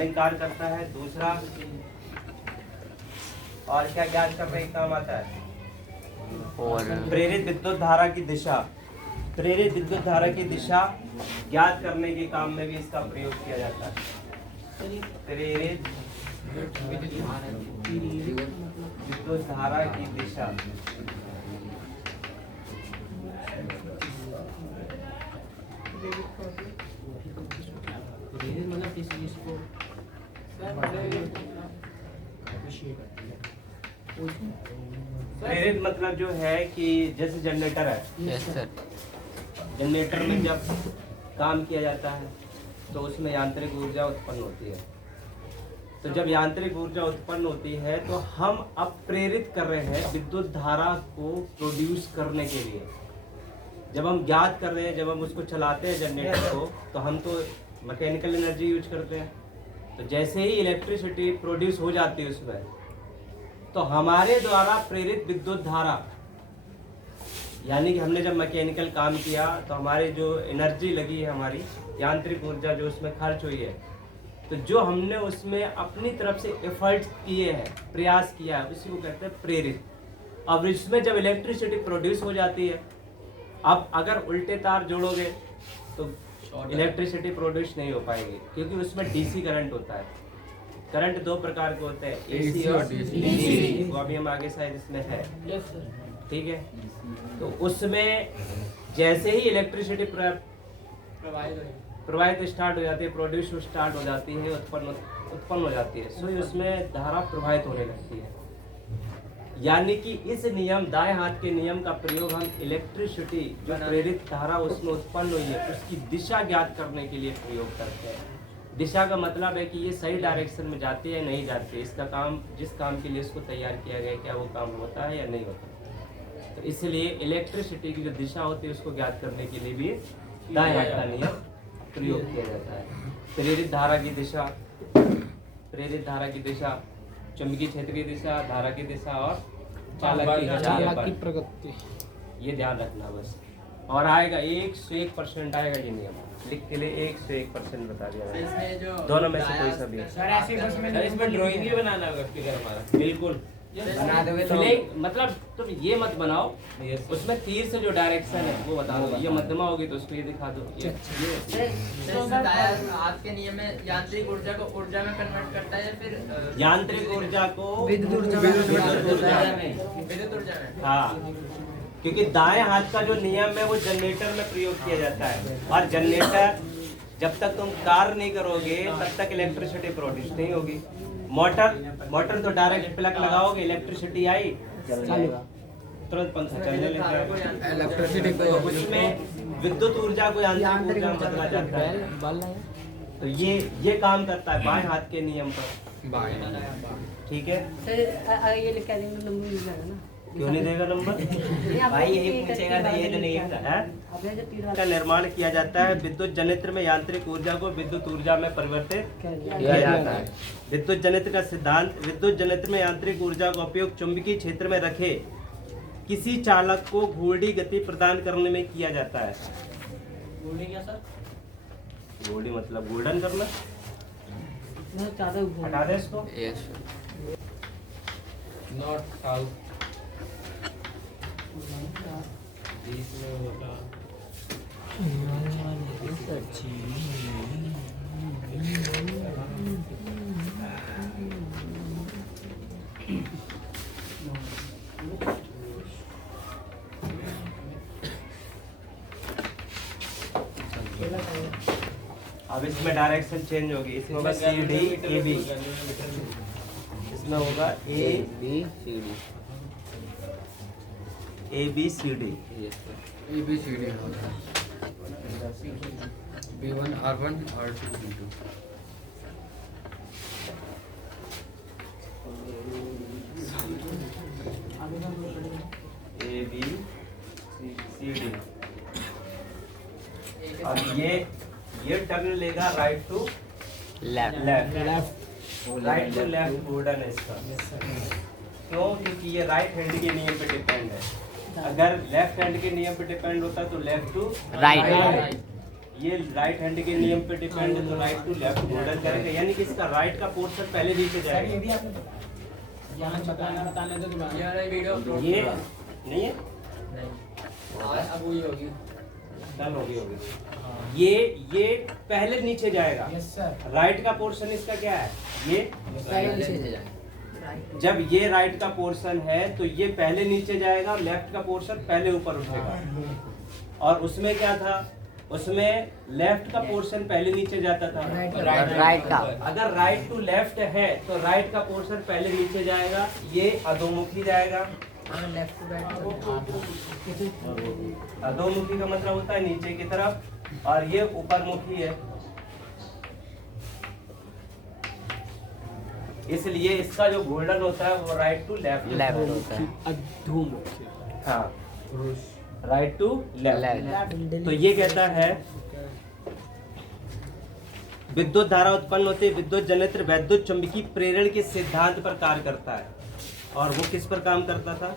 कार्य करता है। दूसरा और क्या ज्ञात करने का काम आता है? और प्रेरित विद्युत धारा की दिशा, प्रेरित विद्युत धारा की दिशा ज्ञात करने के काम में भी इसका प्रयोग किया जाता है। प्रेरित विद्युत धारा की दिशा प्रेरित मतलब जो है कि जैसे जनरेटर है, जनरेटर में जब काम किया जाता है तो उसमें यांत्रिक ऊर्जा उत्पन्न होती है। तो जब यांत्रिक ऊर्जा उत्पन्न होती है तो हम अब प्रेरित कर रहे हैं विद्युत धारा को प्रोड्यूस करने के लिए। जब हम ज्ञात कर रहे हैं, जब हम उसको चलाते हैं जनरेटर को, तो हम तो मैकेनिकल एनर्जी यूज करते हैं। तो जैसे ही इलेक्ट्रिसिटी प्रोड्यूस हो जाती है उसमें, तो हमारे द्वारा प्रेरित विद्युत धारा, यानी कि हमने जब मैकेनिकल काम किया तो हमारी जो एनर्जी लगी है, हमारी यांत्रिक ऊर्जा जो उसमें खर्च हुई है, तो जो हमने उसमें अपनी तरफ से एफर्ट्स किए हैं, प्रयास किया है, उसी को कहते हैं प्रेरित। अब इसमें जब इलेक्ट्रिसिटी प्रोड्यूस हो जाती है, अब अगर उल्टे तार जोड़ोगे तो इलेक्ट्रिसिटी प्रोड्यूस नहीं हो पाएगी, क्योंकि उसमें डीसी करंट होता है। करंट दो प्रकार के होते हैं, एसी और डीसी, वो अभी हम आगे शायद इसमें है, ठीक है। तो उसमें जैसे ही इलेक्ट्रिसिटी प्रवाहित स्टार्ट हो जाती है, प्रोड्यूस स्टार्ट हो जाती है, उत्पन्न हो जाती है, सो उसमें धारा प्रवाहित होने लगती है। यानी कि इस नियम, दाएं हाथ के नियम का प्रयोग हम इलेक्ट्रिसिटी जो प्रेरित धारा उसमें उत्पन्न हुई है उसकी दिशा ज्ञात करने के लिए प्रयोग करते हैं। दिशा का मतलब है कि ये सही डायरेक्शन में जाती है नहीं जाती है, इसका काम, जिस काम के लिए इसको तैयार किया गया है, क्या वो काम होता है या नहीं होता। तो इसलिए इलेक्ट्रिसिटी की जो दिशा होती है उसको ज्ञात करने के लिए भी दाएं हाथ का नियम प्रयोग किया जाता है। प्रेरित धारा की दिशा, प्रेरित धारा की दिशा, चुंबकीय क्षेत्र की दिशा, धारा की दिशा और चालक की प्रगति, ये ध्यान रखना बस। और आएगा 101% आएगा ये नियम, लिख के लिए 101% बता दिया, दोनों में से कोई सा भी। इसमें ड्राइंग भी बनाना होगा फिगर हमारा, बिल्कुल बना दोगे तो मतलब तुम ये मत बनाओ, उसमें तीर से जो डायरेक्शन है वो बता दो, ये मध्यमा होगी तो उसको ये दिखा दो। आज के नियम में यांत्रिक ऊर्जा को ऊर्जा में कन्वर्ट करता है या फिर यांत्रिक ऊर्जा को विद्युत ऊर्जा में। हाँ, क्योंकि दाएं हाथ का जो नियम है वो जनरेटर में प्रयोग किया जाता है, और जनरेटर जब तक तुम कार्य नहीं करोगे तब तक इलेक्ट्रिसिटी प्रोड्यूस नहीं होगी। मोटर तो डायरेक्ट प्लग लगाओगे, इलेक्ट्रिसिटी आई, चल जाएगा, तुरंत पंखा चलने लगेगा। इलेक्ट्रिसिटी को उसमें विद्युत ऊर्जा को यांत्रिक ऊर्जा में बदला जाता है। तो ये काम करता है बाएं हाथ के नियम पर, ठीक है। ये लिखा देंगे, नंबर मिल जाएगा ना? क्यों नहीं देगा नंबर? भाई यही पूछेगा तो ये तो नहीं है। का निर्माण किया जाता है। विद्युत जनित्र में यांत्रिक ऊर्जा को विद्युत ऊर्जा में परिवर्तित किया जाता है। विद्युत जनित्र का सिद्धांत, विद्युत जनित्र में यांत्रिक ऊर्जा का उपयोग चुंबकीय क्षेत्र में रखे किसी चालक को घूर्णी गति प्रदान करने में किया जाता है। घूर्णी क्या सर? घूर्णी मतलब गोल्डन करना, हटा दे इसको। नॉट साउथ बीच में होगा। अब इसमें डायरेक्शन चेंज होगी, इसमें होगा सी डी ए बी, इसमें होगा A B C D, A B C D, ABCD होता है। B1 R1 R2 B2। A B C D. अब ये टर्न लेगा right to left, right to left golden है इसका। क्यों? क्योंकि ये राइट हैंड के नियम पे डिपेंड है। अगर लेफ्ट हैंड के नियम पे डिपेंड होता तो लेफ्ट टू राइट, ये राइट हैंड के नियम पे डिपेंड है, तो राइट टू लेफ्ट गोल्डन करेंगे, यानी कि इसका राइट का पोर्शन पहले नीचे जाएगा। ये वाला वीडियो अपलोड ये नहीं है, अब वही होगी। डन होगी। ये पहले नीचे जाएगा। राइट का पोर्शन इसका क्या है, ये जब ये राइट का पोर्शन है तो ये पहले नीचे जाएगा, लेफ्ट का पोर्शन पहले ऊपर उठेगा। और उसमें क्या था, उसमें लेफ्ट का पोर्शन पहले नीचे जाता था, राइट का। अगर राइट टू लेफ्ट है तो राइट का पोर्शन पहले नीचे जाएगा, ये अधोमुखी जाएगा। अधोमुखी का मतलब होता है नीचे की तरफ, और ये ऊपरमुखी है, इसलिए इसका जो गोल्डन होता है वो राइट टू लेफ्ट होता है। हाँ, राइट टू लेफ्ट। तो ये कहता है विद्युत धारा उत्पन्न होती है, विद्युत जनित्र वैद्युत चुंबकीय प्रेरण के सिद्धांत पर कार्य करता है। और वो किस पर काम करता था,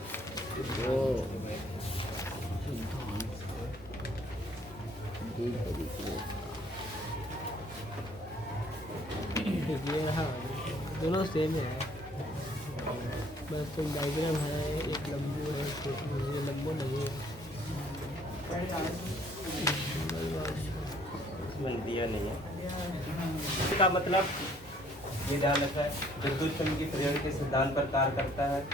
दोनों सेम है, बस तो डायग्राम है, एक लंबू है, एक लंबू नहीं है। इसमें दिया नहीं है, इसका मतलब ये ध्यान रखा है, विद्युत चुंबकीय प्रेरण के सिद्धांत पर कार्य करता है।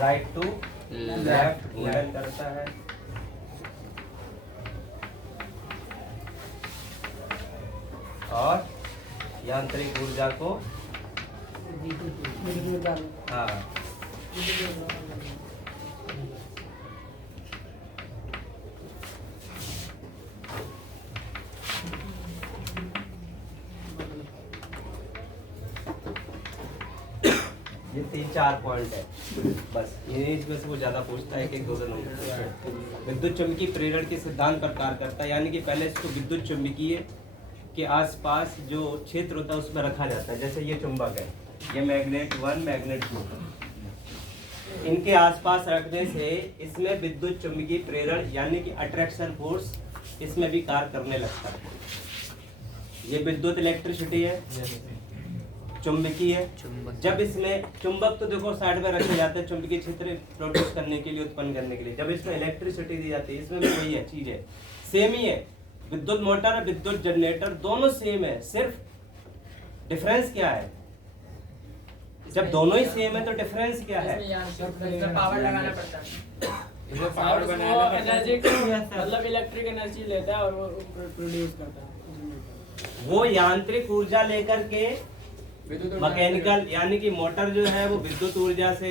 राइट टू लेफ्ट गोल्डन करता है। और यांत्रिक ऊर्जा को हाँ ये 3-4 पॉइंट है बस, इसमें से वो ज्यादा पूछता है कि 2 नंबर। विद्युत चुंबकीय प्रेरण के सिद्धांत पर कार्य करता है, यानी कि पहले इसको विद्युत चुंबकीय के आसपास जो क्षेत्र होता है उसमें रखा जाता है। जैसे ये चुंबक है, ये मैग्नेट 1 मैग्नेट 2, इनके आसपास रखने से इसमें विद्युत चुंबकीय प्रेरण यानी कि अट्रैक्शन फोर्स इसमें भी कार्य करने लगता है। ये विद्युत इलेक्ट्रिसिटी है, चुंबकीय है। जब इसमें चुंबक तो देखो साइड में रखे जाते हैं चुंबकीय क्षेत्र प्रोड्यूस करने के लिए, उत्पन्न करने के लिए। जब इसमें इलेक्ट्रिसिटी दी जाती है, इसमें भी वही है, चीज है, सेम ही है। विद्युत मोटर, विद्युत जनरेटर दोनों सेम है, सिर्फ डिफरेंस क्या है, जब दोनों ही सेम है तो डिफरेंस क्या है, इसमें पावर लगाना पड़ता है। इसमें पावर बनाना पड़ता है। एनर्जी मतलब इलेक्ट्रिक एनर्जी लेता है और वो प्रोड्यूस करता है। वो यांत्रिक ऊर्जा लेकर के मैकेनिकल यानी कि मोटर जो है वो विद्युत ऊर्जा से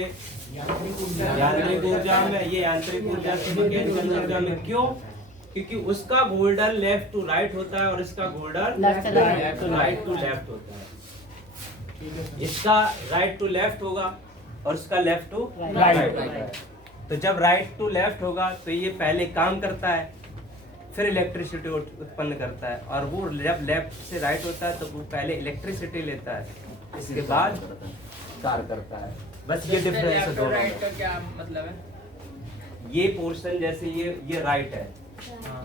यांत्रिक ऊर्जा में, ये यांत्रिक ऊर्जा से मैकेनिकल ऊर्जा में। क्यों? क्योंकि उसका गोल्डन लेफ्ट टू राइट होता है और इसका गोल्डन राइट टू लेफ्ट होता है। इसका राइट टू लेफ्ट होगा और इसका लेफ्ट टू राइट होता है। तो जब राइट टू लेफ्ट होगा तो ये पहले काम करता है, फिर इलेक्ट्रिसिटी उत्पन्न करता है। और वो जब लेफ्ट से राइट होता है तो वो पहले इलेक्ट्रिसिटी लेता है, इसके बाद कार्य करता है। बस ये डिफरेंस है दोनों राइट में। का क्या मतलब है? ये पोर्शन जैसे ये राइट है,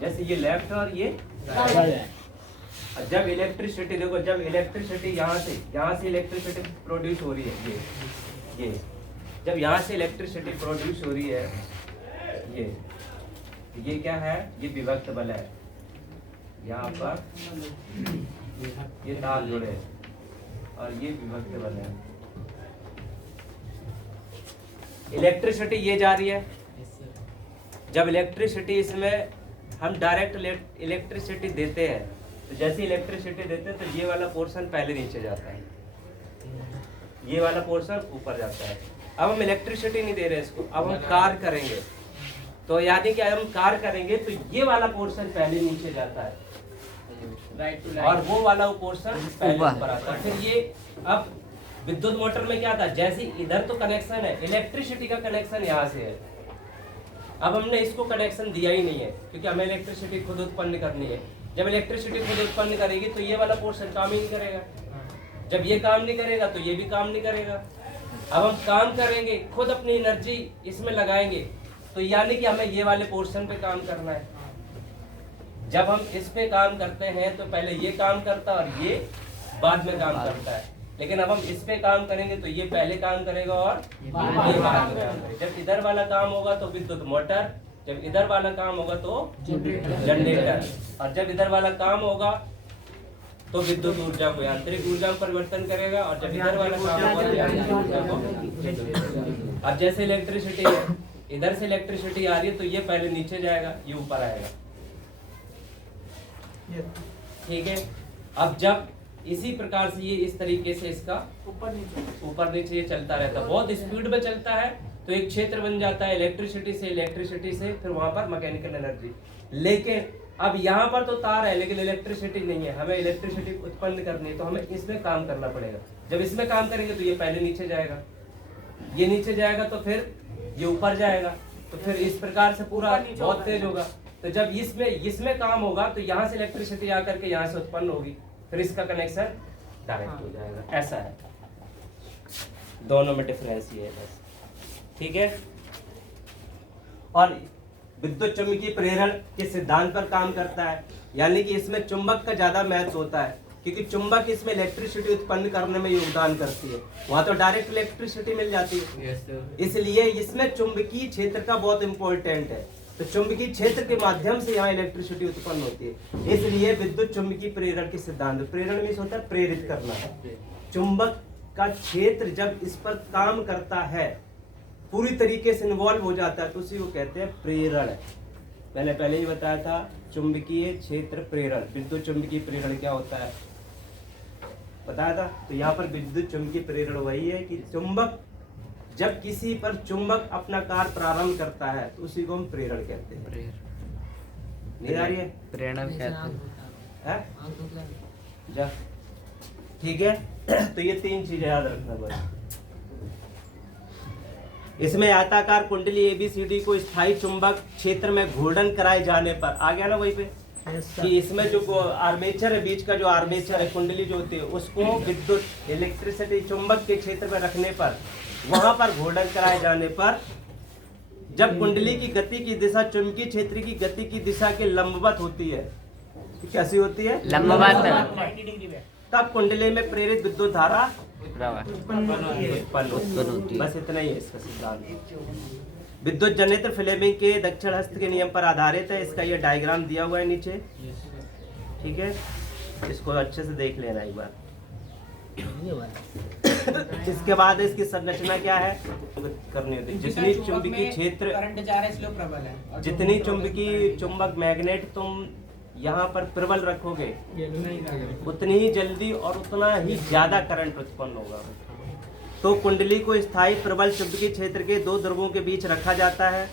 जैसे ये लेफ्ट है और ये राइट है। और जब इलेक्ट्रिसिटी देखो, जब इलेक्ट्रिसिटी यहाँ से इलेक्ट्रिसिटी प्रोड्यूस हो रही है, ये जब यहाँ से इलेक्ट्रिसिटी प्रोड्यूस हो रही है, ये क्या है, ये विभक्त बल है। यहाँ पर ये तार जुड़े हैं और ये विभक्त बल है। इलेक्ट्रिसिटी ये जा रही है, जब इलेक्ट्रिसिटी इसमें हम डायरेक्ट इलेक्ट्रिसिटी देते हैं, तो जैसे इलेक्ट्रिसिटी देते हैं तो ये वाला पोर्शन पहले नीचे जाता है, ये वाला पोर्शन ऊपर जाता है। अब हम इलेक्ट्रिसिटी नहीं दे रहे इसको, अब हम कार्य करेंगे, तो यानी कि हम कार्य करेंगे तो ये वाला पोर्शन पहले नीचे जाता है राइट टू और वो वाला पोर्शन पहले ऊपर आता है। फिर ये अब विद्युत मोटर में क्या था, जैसे इधर तो कनेक्शन है, इलेक्ट्रिसिटी का कनेक्शन यहाँ से है। अब हमने इसको कनेक्शन दिया ही नहीं है क्योंकि हमें इलेक्ट्रिसिटी खुद उत्पन्न करनी है। जब इलेक्ट्रिसिटी खुद उत्पन्न करेगी तो ये वाला पोर्शन काम ही नहीं करेगा। जब ये काम नहीं करेगा तो ये भी काम नहीं करेगा। अब हम काम करेंगे, खुद अपनी एनर्जी इसमें लगाएंगे, तो यानी कि हमें ये वाले पोर्शन पे काम करना है। जब हम इस पे काम करते हैं तो पहले ये काम करता है और ये बाद में काम करता है। लेकिन अब हम इस पे काम करेंगे तो ये पहले काम करेगा और ये बाद में काम करेगा। जब इधर वाला काम होगा तो विद्युत मोटर, जब इधर वाला काम होगा तो जनरेटर, और जब इधर वाला काम होगा तो विद्युत ऊर्जा को यांत्रिक ऊर्जा में परिवर्तन करेगा, और जब इधर वाला काम होगा तो यांत्रिक ऊर्जा को। अब जैसे इलेक्ट्रिसिटी है, इधर से इलेक्ट्रिसिटी आ रही है तो ये पहले नीचे जाएगा, ये ऊपर आएगा, ठीक है। अब जब इसी प्रकार से ये इस तरीके से इसका ऊपर नीचे ये चलता रहता है, बहुत स्पीड में चलता है, तो एक क्षेत्र बन जाता है इलेक्ट्रिसिटी से फिर वहां पर मैकेनिकल एनर्जी। लेकिन अब यहाँ पर तो तार है लेकिन इलेक्ट्रिसिटी नहीं है, हमें इलेक्ट्रिसिटी उत्पन्न करनी है, तो हमें इसमें काम करना पड़ेगा। जब इसमें काम करेंगे तो ये पहले नीचे जाएगा, ये नीचे जाएगा तो फिर ये ऊपर जाएगा, तो फिर इस प्रकार से पूरा बहुत तेज होगा। तो जब इसमें काम होगा तो यहाँ से इलेक्ट्रिसिटी आकर के यहाँ से उत्पन्न होगी, फिर इसका कनेक्शन डायरेक्ट हो जाएगा। ऐसा है, दोनों में डिफरेंस ये है बस, ठीक है। और विद्युत चुम्बकीय प्रेरण के सिद्धांत पर काम करता है, यानी कि इसमें चुंबक का ज्यादा महत्व होता है क्योंकि चुंबक इसमें इलेक्ट्रिसिटी उत्पन्न करने में योगदान करती है, वहां तो डायरेक्ट इलेक्ट्रिसिटी मिल जाती है। इसलिए इसमें चुंबकीय क्षेत्र का बहुत इंपॉर्टेंट है, तो चुंबकीय क्षेत्र के माध्यम से यहाँ इलेक्ट्रिसिटी उत्पन्न होती है। इसलिए विद्युत चुंबकीय प्रेरण के सिद्धांत, प्रेरण में होता है प्रेरित करना है। चुंबक का क्षेत्र जब इस पर काम करता है, पूरी तरीके से इन्वॉल्व हो जाता है, तो उसी को कहते हैं प्रेरण। मैंने पहले ही बताया था चुंबकीय क्षेत्र प्रेरण, विद्युत चुंबकीय प्रेरण क्या होता है बताया था। तो यहाँ पर विद्युत चुंबकीय प्रेरण वही है कि चुंबक जब किसी पर चुंबक अपना कार्य प्रारंभ करता है तो उसी को हम प्रेरण कहते हैं। नहीं आ रही है? प्रेरणा कहते हैं। जा ठीक है। तो ये तीन चीजें याद रखना बस। इसमें आयताकार कुंडली ABCD को स्थायी चुंबक क्षेत्र में घूर्णन कराए जाने पर, आ गया ना वहीं पे कि इसमें जो आर्मेचर है, बीच का जो आर्मेचर है, कुंडली जो होती है, उसको विद्युत इलेक्ट्रिसिटी चुंबक के क्षेत्र में रखने पर, वहां पर घूर्णन कराए जाने पर, जब कुंडली की गति की दिशा चुंबकीय क्षेत्र की गति की दिशा के लंबवत होती है, कैसी होती है? लंबवत। तब कुंडली में प्रेरित विद्युत धारा उत्पन्न होती है। बस इतना ही है इसका सिद्धांत। विद्युत जनरेटर फ्लेमिंग के दक्षिण हस्त के नियम पर आधारित है। इसका ये डायग्राम दिया हुआ है नीचे, ठीक है, इसको अच्छे से देख लेना एक बार। इसके बाद इसकी संरचना क्या है करनी होती है। जितनी चुंबकीय क्षेत्र करंट जा रहा है इसलिए प्रबल है, जितनी चुंबकीय चुंबक मैग्नेट तुम यहाँ पर प्रबल रखोगे उतनी ही जल्दी और उतना ही ज्यादा करंट उत्पन्न होगा। तो कुंडली को स्थायी प्रबल चुंबकीय क्षेत्र के दो ध्रुवों के बीच रखा जाता है।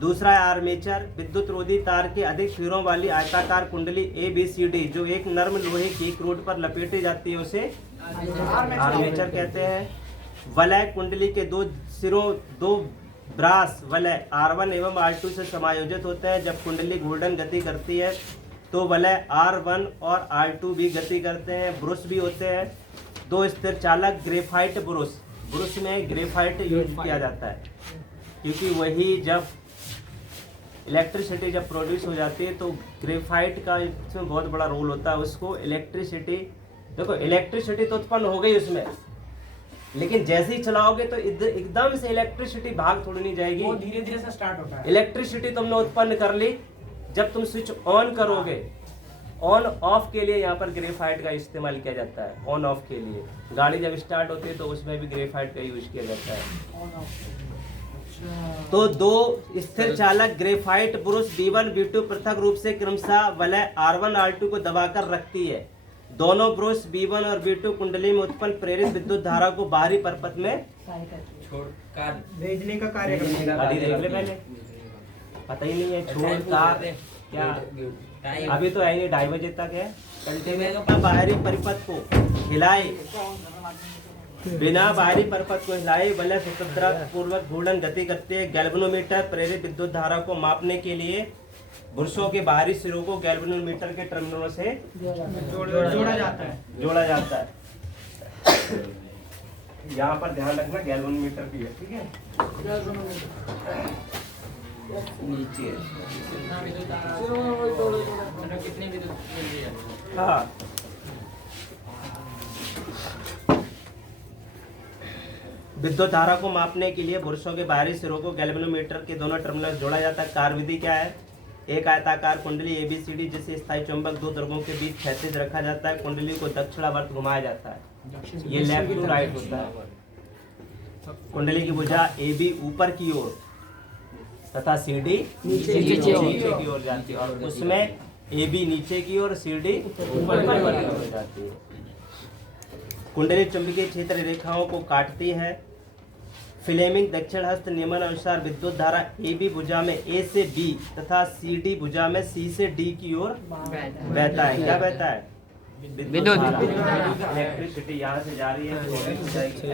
दूसरा है आर्मेचर, विद्युत रोधी तार के अधिक सिरों वाली आयताकार कुंडली ABCD जो एक नर्म लोहे की एक रोड पर लपेटी जाती है उसे आर्मेचर कहते हैं। वलय कुंडली के दो सिरों दो ब्रास वलय R1 एवं R2 से समायोजित होते हैं। जब कुंडली घूर्णन गति करती है तो वलय R1 और R2 भी गति करते हैं। ब्रुश भी होते हैं, दो स्थिर चालक ग्रेफाइट ब्रुश में ग्रेफाइट यूज किया जाता है क्योंकि वही जब इलेक्ट्रिसिटी जब प्रोड्यूस हो जाती है तो ग्रेफाइट का इसमें बहुत बड़ा रोल होता है। उसको इलेक्ट्रिसिटी, देखो इलेक्ट्रिसिटी तो उत्पन्न हो गई उसमें, लेकिन जैसे ही चलाओगे तो एकदम से इलेक्ट्रिसिटी भाग थोड़ी नहीं जाएगी, वो धीरे धीरे से स्टार्ट होता है। इलेक्ट्रिसिटी तुमने उत्पन्न कर ली। जब तुम स्विच ऑन करोगे, ऑन ऑफ के लिए यहाँ पर ग्रेफाइट का इस्तेमाल किया जाता है। ऑन ऑफ के लिए गाड़ी जब स्टार्ट होती है तो उसमें भी ग्रेफाइट का यूज किया जाता है। तो दो स्थिर चालक ग्रेफाइट ब्रुश B1 B2 पृथक रूप से क्रमशः वलय R1 R2 को दबाकर रखती है। दोनों ब्रुश B1 और B2 कुंडली में उत्पन्न प्रेरित विद्युत धारा को बाहरी परपथ में भेजने का कार्य गाड़ी देख ले पहले, पता ही नहीं है छोड़ कार क्या अभी तो है नहीं, 2:30 बजे तक है। बाहरी परिपथ को हिलाए बिना बाहरी परपथ को हिलाए बल्ले स्वतंत्रता पूर्वक घूर्णन गति करते हैं। गैल्वेनोमीटर प्रेरित विद्युत धारा को मापने के लिए बुरुशों के बाहरी सिरों को गैल्वेनोमीटर के टर्मिनलों से जोड़ा जाता है। यहाँ पर ध्यान रखना गैल्वेनोमीटर भी है, ठीक है। नीचे मतलब कितनी विद्युत मिल रही है? हाँ, विद्युत धारा को मापने के लिए बुरुशों के बाहरी सिरों को गैल्वेनोमीटर के दोनों टर्मिनल जोड़ा जाता है। कार्यविधि क्या है? एक आयताकार कुंडली ABCD जिसे स्थायी चुंबक दो द्रव्यों के बीच क्षैतिज रखा जाता है। कुंडली को दक्षिणावर्त घुमाया जाता है, ये लेफ्ट टू राइट होता है। कुंडली की भुजा AB ऊपर की ओर तथा CD नीचे की ओर जाती है और उसमें AB नीचे की ओर CD ऊपर की ओर जाती है। कुंडली चुंबकीय क्षेत्र रेखाओं को काटती है। फ्लेमिंग दक्षिण हस्त नियमन अनुसार विद्युत धारा AB भुजा में A से B तथा CD भुजा में C से D की ओर बहता है। क्या बहता है? विद्युत इलेक्ट्रिसिटी यहाँ से जा रही है तो भी जाएगी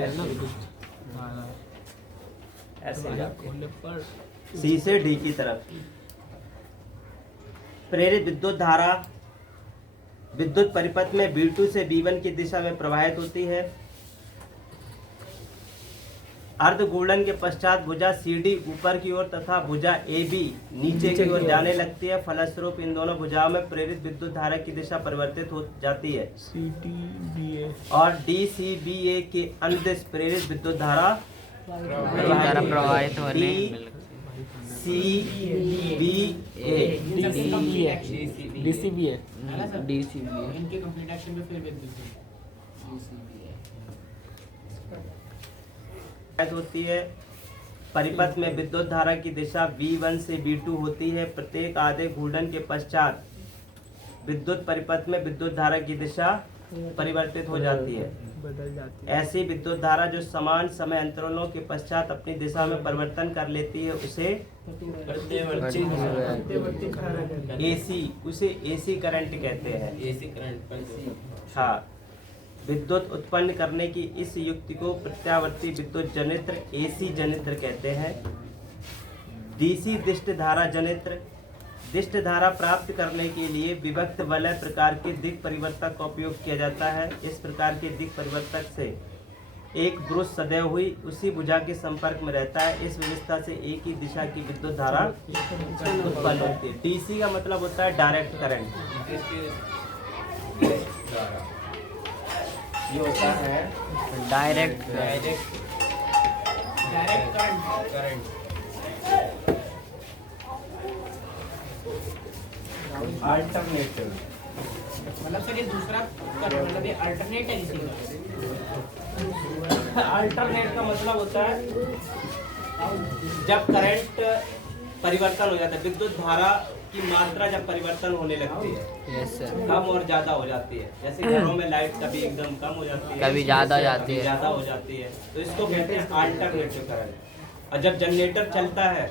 ऐसे जाके C से D की तरफ। प्रेरित विद्युत धारा विद्युत परिपथ में B2 से B1 की दिशा में प्रवाहित होती है। अर्धघूर्णन के पश्चात भुजा CD ऊपर की ओर तथा भुजा AB नीचे की ओर जाने लगती है। फलस्वरूप इन दोनों भुजाओं में प्रेरित विद्युत धारा की दिशा परिवर्तित हो जाती है CDBA और DCBA के अनुदिश प्रेरित विद्युत धारा प्रवाहित होने DCBA इनके कंप्लीट एक्शन में फिर विद्युत होती है। परिपथ में विद्युत धारा की दिशा V1 से V2 होती है। प्रत्येक आधे घूर्णन के पश्चात विद्युत परिपथ में विद्युत धारा की दिशा परिवर्तित हो जाती है। बदल जाती है। ऐसी विद्युत धारा जो समान समय अंतरालों के पश्चात अपनी दिशा में परिवर्तन कर लेती है उसे AC करंट कहते हैं। हाँ, विद्युत उत्पन्न करने की इस युक्ति को प्रत्यावर्ती विद्युत जनित्र AC जनित्र कहते हैं। DC दिष्ट धारा जनित्र दिष्ट धारा प्राप्त करने के लिए विभक्त वलय प्रकार के दिक् परिवर्तक का उपयोग किया जाता है। इस प्रकार के दिक् परिवर्तक से एक ब्रुश सदैव हुई उसी भुजा के संपर्क में रहता है। इस व्यवस्था से एक ही दिशा की विद्युत धारा उत्पन्न होती है। DC का मतलब होता है डायरेक्ट करंट। ये होता है डायरेक्ट करंट। अल्टरनेटिव मतलब सर ये दूसरा मतलब ये अल्टरनेट है इसी का। अल्टरनेट का मतलब होता है जब करंट परिवर्तन हो जाता है, विद्युत धारा की मात्रा जब परिवर्तन होने लगती है, यस सर, कम और ज्यादा हो जाती है। जैसे घरों में लाइट कभी एकदम कम हो जाती है, कभी ज्यादा हो जाती कभी है। ज्यादा हो जाती है, तो इसको कहते हैं अल्टरनेटिव करंट। और जब जनरेटर चलता है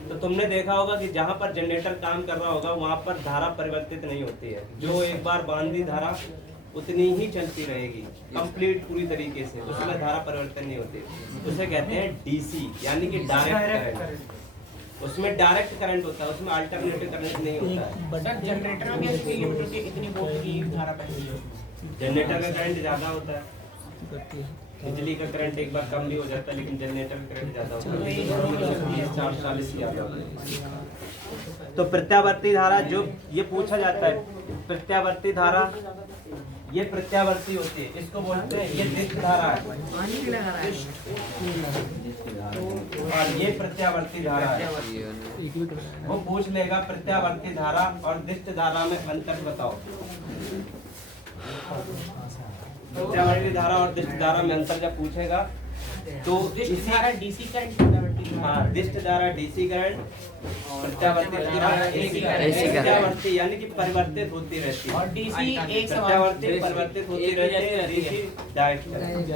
तो तुमने देखा होगा कि जहाँ पर जनरेटर काम कर रहा होगा वहाँ पर धारा परिवर्तित नहीं होती है। जो एक बार बांधी धारा उतनी ही चलती रहेगी कंप्लीट पूरी तरीके से, उसमें धारा परिवर्तन नहीं होती। उसे कहते हैं DC यानी कि डायरेक्ट करंट। उसमें डायरेक्ट करंट होता है, उसमें अल्टरनेटिव करंट नहीं होता है। सर जनरेटर में भी किलोमीटर की इतनी वोल्ट की धारा बहती है। जनरेटर का करंट ज़्यादा होता है, बिजली का करंट एक बार कम भी हो जाता है, लेकिन जनरेटर का करंट ज़्यादा होता है, 40 ज़्यादा होता है। तो प्रत्यावर्ती धारा जो ये पूछा जाता है, प्रत्यावर्ती धारा ये प्रत्यावर्ती होती है, इसको बोलते हैं ये दिष्ट धारा है और ये प्रत्यावर्ती धारा है। वो पूछ लेगा प्रत्यावर्ती धारा और दिष्ट धारा में अंतर बताओ। प्रत्यावर्ती धारा और दिष्ट धारा में अंतर जब पूछेगा तो दिष्ट धारा DC करंट, हाँ, दिष्ट धारा DC करंट, प्रत्यावर्ती धारा AC करंट। प्रत्यावर्ती यानी कि परिवर्तित होती रहती है और DC एक समान प्रत्यावर्ती परिवर्तित होती रहती है, DC डायरेक्ट करंट।